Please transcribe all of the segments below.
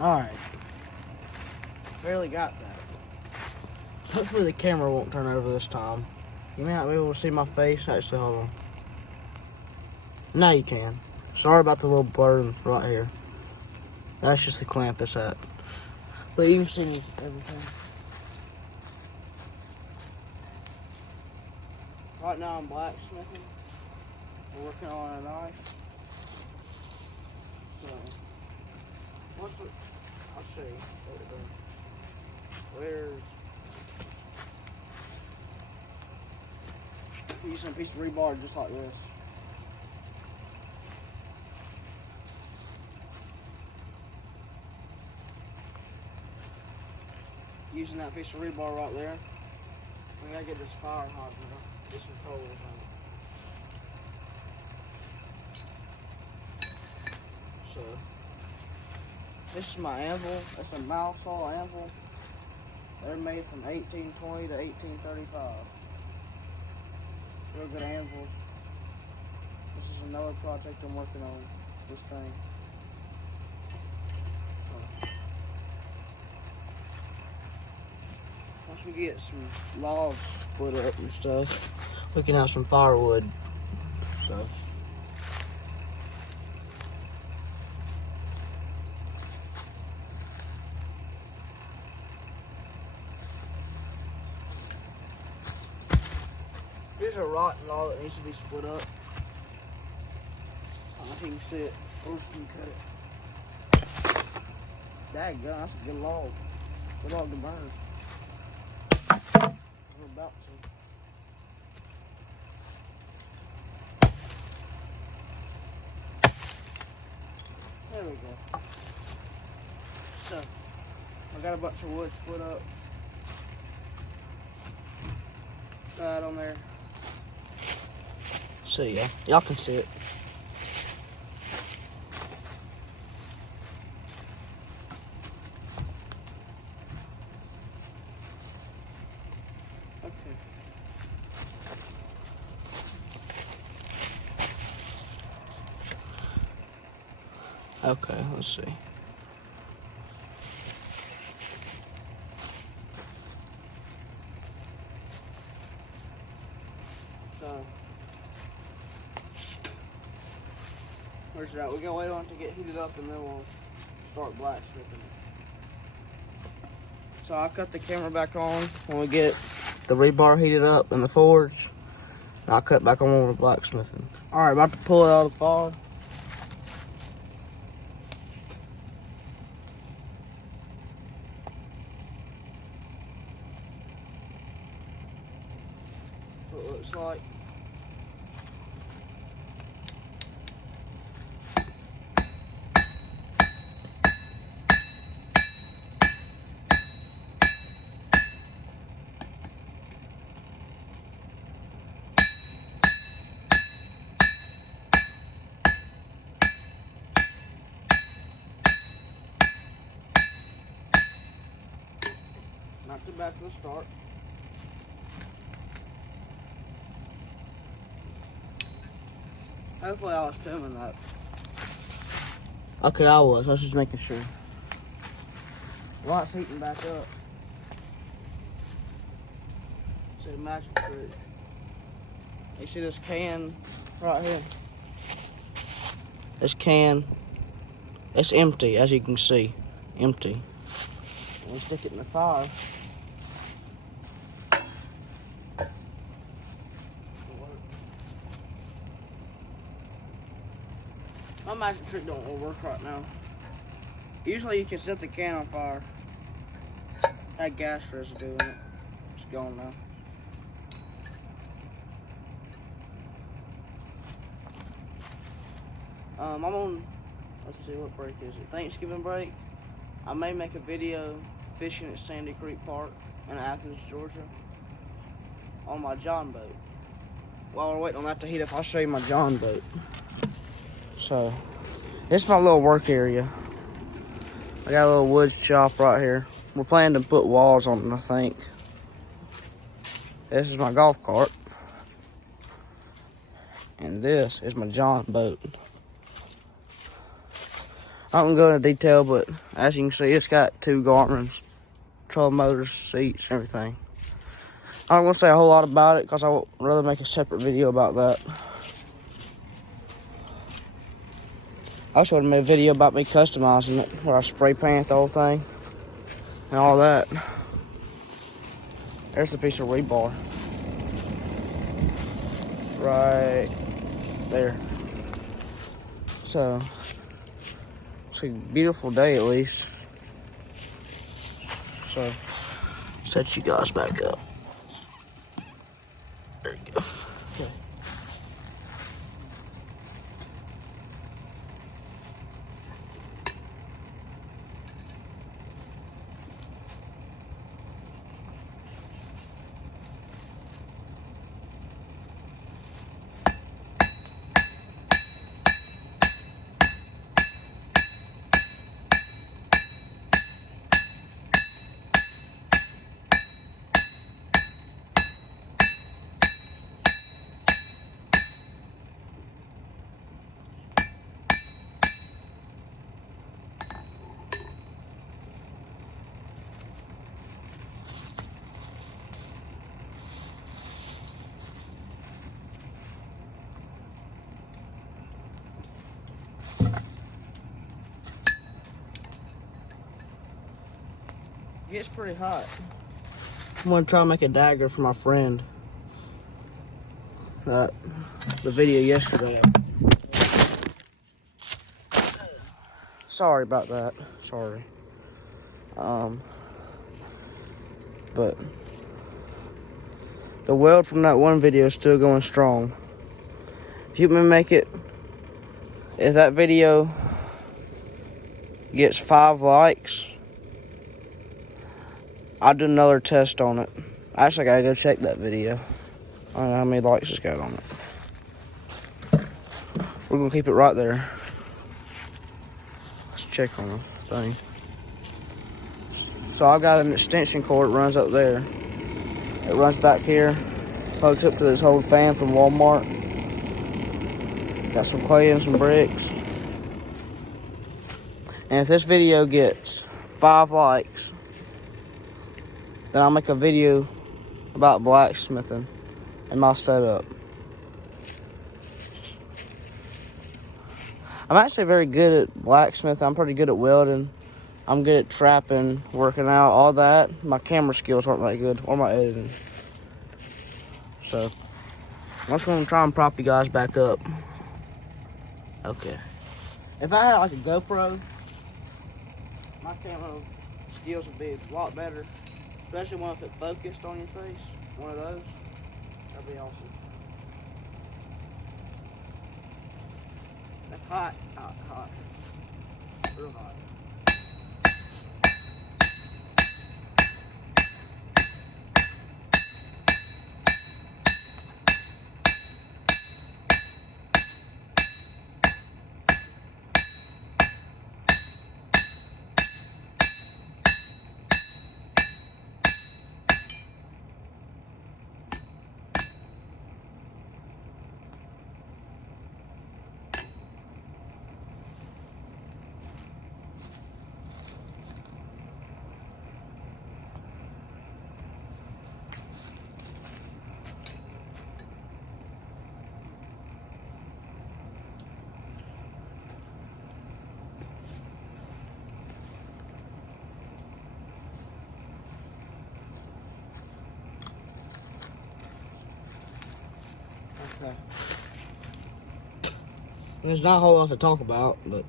Alright. Barely got that. Hopefully the camera won't turn over this time. You may not be able to see my face. Actually, hold on. Now you can. Sorry about the little burn right here. That's just the clamp it's at. But you can see everything. Right now I'm blacksmithing. We're working on a knife. So, I'll show you what we're doing. Using a piece of rebar just like this. Using that piece of rebar right there. We gotta get this fire hot now. Get some coals on it. So, this is my anvil. That's a mouth saw anvil. They're made from 1820 to 1835. Real good anvils. This is another project I'm working on. This thing. Once we get some logs split up and stuff, we can have some firewood. So. Here's a rotten log that needs to be split up. I don't know if you can see it. Or if you can cut it. Daggone, that's a good log. Good log to burn. We're about to. There we go. So, I got a bunch of wood split up. Right on there. So yeah, y'all can see it. Okay. Okay, let's see. So, where's it at? We gotta wait on it to get heated up and then we'll start blacksmithing it. So I'll cut the camera back on when we get the rebar heated up in the forge. And I'll cut back on when we're blacksmithing. Alright, about to pull it out of the fire. What it looks like. Knocked it back to the start. Hopefully I was filming that. Okay, I was just making sure. While it's heating back up. See the magic trick. You see this can right here? This can, it's empty, as you can see. Empty. And we stick it in the fire. My magic trick don't work right now. Usually you can set the can on fire. Had gas residue in it. It's gone now. I'm on, let's see, what break is it? Thanksgiving break. I may make a video fishing at Sandy Creek Park in Athens, Georgia on my John boat. While we're waiting on that to heat up, I'll show you my John boat. So, this is my little work area. I got a little wood shop right here. We're planning to put walls on it, I think. This is my golf cart. And this is my John boat. I don't go into detail, but as you can see, it's got 2 Garmin's, 12 motors, seats, everything. I don't want to say a whole lot about it because I would rather make a separate video about that. I also would have made a video about me customizing it, where I spray paint the whole thing and all that. There's a piece of rebar right there. So it's a beautiful day at least. So set you guys back up. There you go. Okay. It gets pretty hot. I'm gonna try to make a dagger for my friend. The video yesterday. Sorry about that. Sorry. But the weld from that one video is still going strong. If you can make it, if that video gets 5 likes, I'll do another test on it. Actually, I gotta go check that video. I don't know how many likes it's got on it. We're gonna keep it right there. Let's check on the thing. So I've got an extension cord that runs up there. It runs back here, hooks up to this old fan from Walmart. Got some clay and some bricks. And if this video gets 5 likes, then I'll make a video about blacksmithing and my setup. I'm actually very good at blacksmithing. I'm pretty good at welding. I'm good at trapping, working out, all that. My camera skills aren't that good, or my editing. So, I'm just gonna try and prop you guys back up. Okay. If I had like a GoPro, my camera skills would be a lot better. Especially one if it focused on your face. One of those. That'd be awesome. That's hot. Hot, hot. Real hot. Okay. There's not a whole lot to talk about, but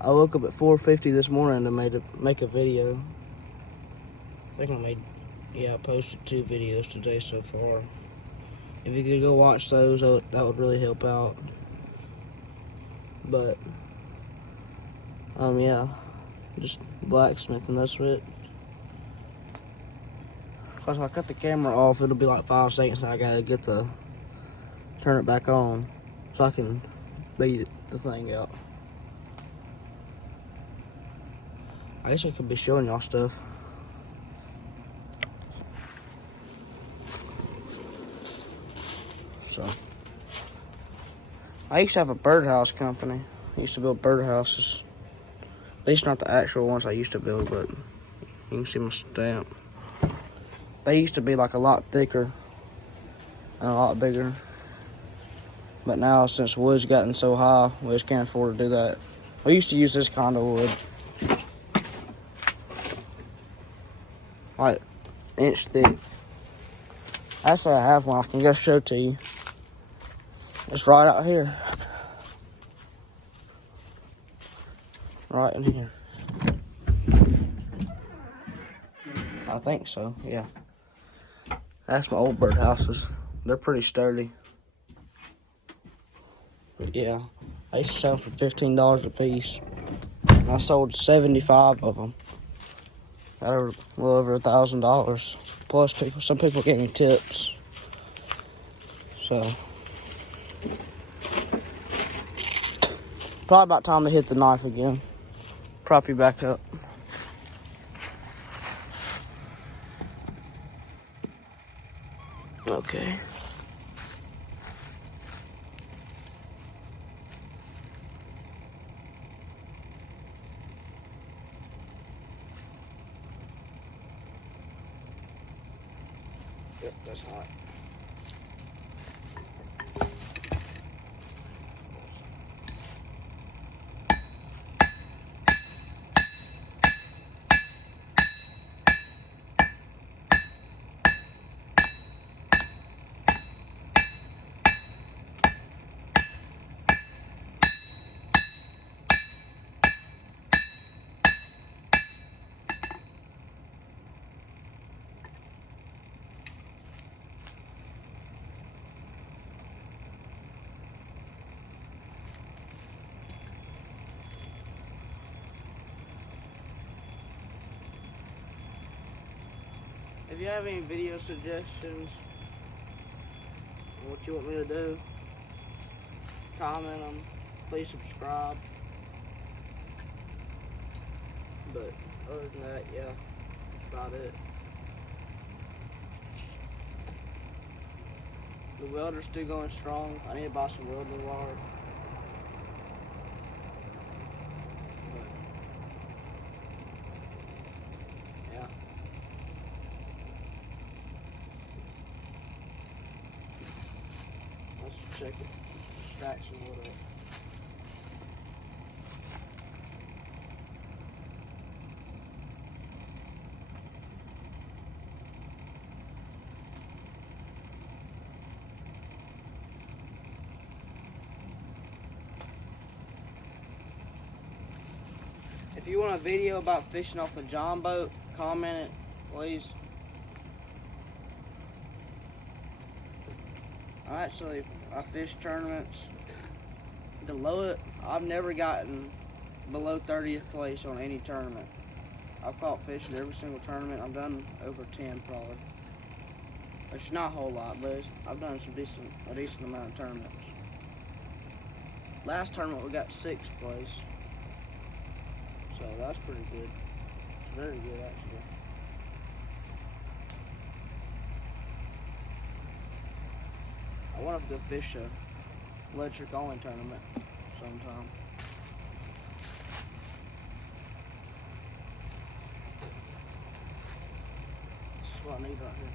I woke up at 4:50 this morning to make a video. I think I posted 2 videos today so far. If you could go watch those, that would really help out. But, yeah, just blacksmithing, that's it. Cause if I cut the camera off, it'll be like 5 seconds, and I gotta turn it back on so I can beat the thing out. I guess I could be showing y'all stuff. So, I used to have a birdhouse company. I used to build birdhouses. At least not the actual ones I used to build, but you can see my stamp. They used to be like a lot thicker and a lot bigger. But now, since wood's gotten so high, we just can't afford to do that. We used to use this kind of wood. Like, inch thick. Actually, I have one. I can go show to you. It's right out here. Right in here. I think so, yeah. That's my old birdhouses. They're pretty sturdy. But yeah, I used to sell them for $15 a piece. I sold 75 of them. Got a little over $1,000. Plus, some people gave me tips. So, probably about time to hit the knife again. Prop you back up. Okay. Yep, that's hot. If you have any video suggestions, what you want me to do, comment them. Please subscribe. But other than that, yeah, that's about it. The welder's still going strong. I need to buy some welding wire. But, yeah. Let's check it. Stack some wood up. If you want a video about fishing off the John boat, comment it, please. I fish tournaments. I've never gotten below 30th place on any tournament. I've caught fish in every single tournament. I've done over 10 probably. It's not a whole lot, but I've done a decent amount of tournaments. Last tournament we got 6th place. So that's pretty good. Very good, actually. I want to go fish a electric only tournament sometime. This is what I need right here.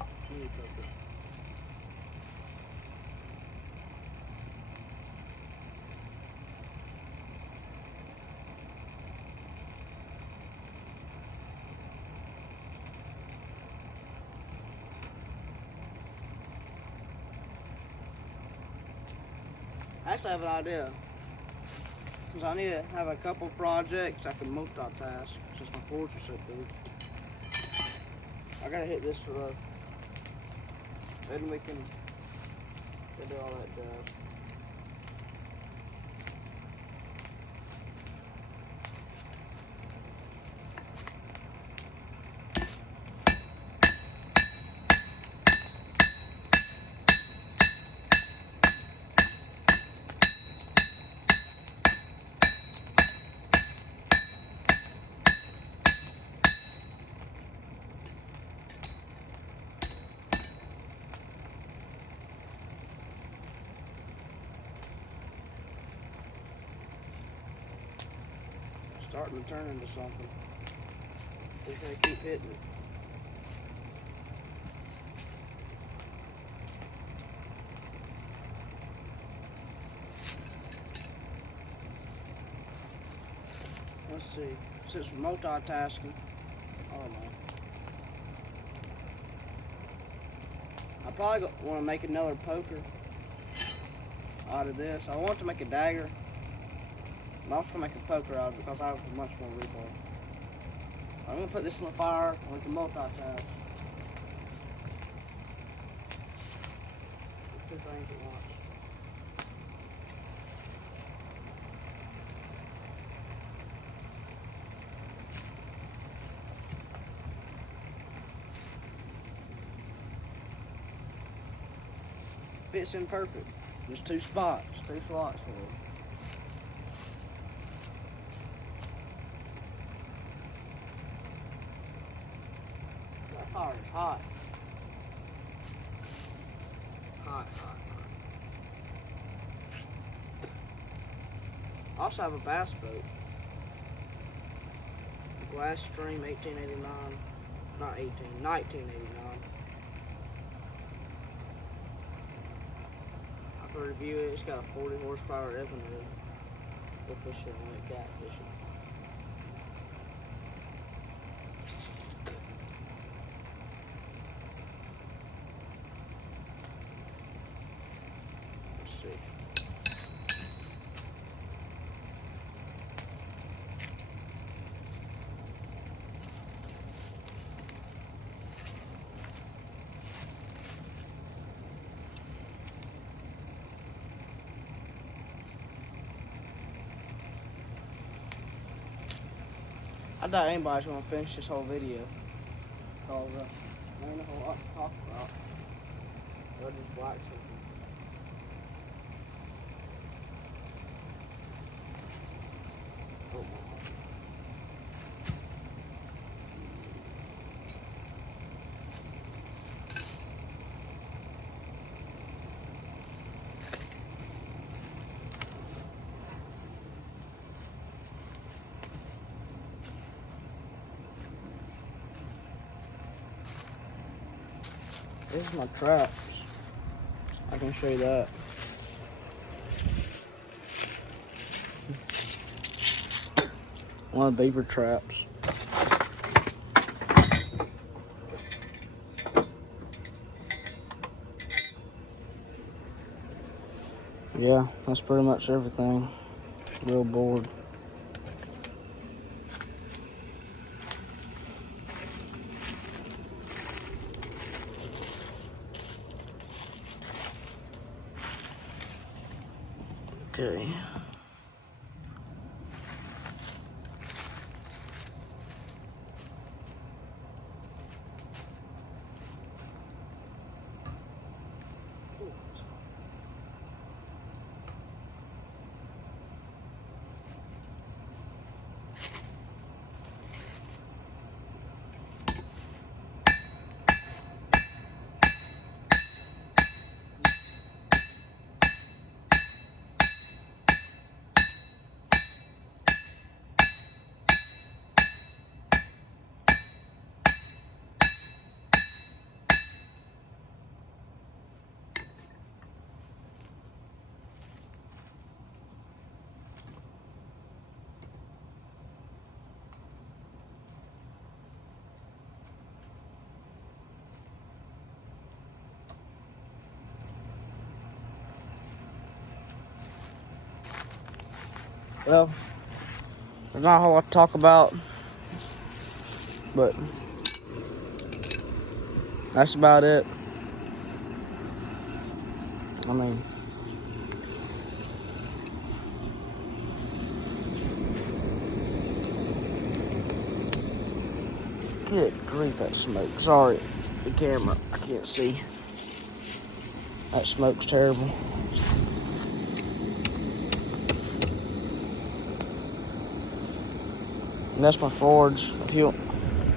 I need to cook it. Actually, I have an idea. Since I need to have a couple projects, I can multitask since my forks are so big. I gotta hit this row. Then we can do all that jazz. starting to turn into something. Just gotta keep hitting it. Let's see. Since we're multitasking, oh no. I probably want to make another poker out of this. I want to make a dagger. I'm also going to make a poker out of it because I have much more recoil. I'm going to put this in the fire and we can multitask. Two things at once. Fits in perfect. Just two slots for it. That fire is hot. Hot. I also have a bass boat. Blacksmithing 1989. I can review it. It's got a 40 horsepower Evan rig. We'll push it on it, catfishing. Let's see. I doubt anybody's gonna finish this whole video. Because there ain't a whole lot to talk about. They'll just black something. Oh my. This is my traps. I can show you that. One of the beaver traps. Yeah, that's pretty much everything. Real bored. Okay. Well, there's not a whole lot to talk about, but that's about it. I mean, good grief, that smoke. Sorry, the camera, I can't see. That smoke's terrible. And that's my forge. If you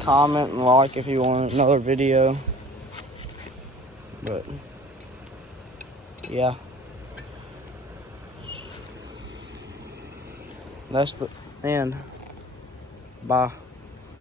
comment and like if you want another video. But yeah. That's the end. Bye.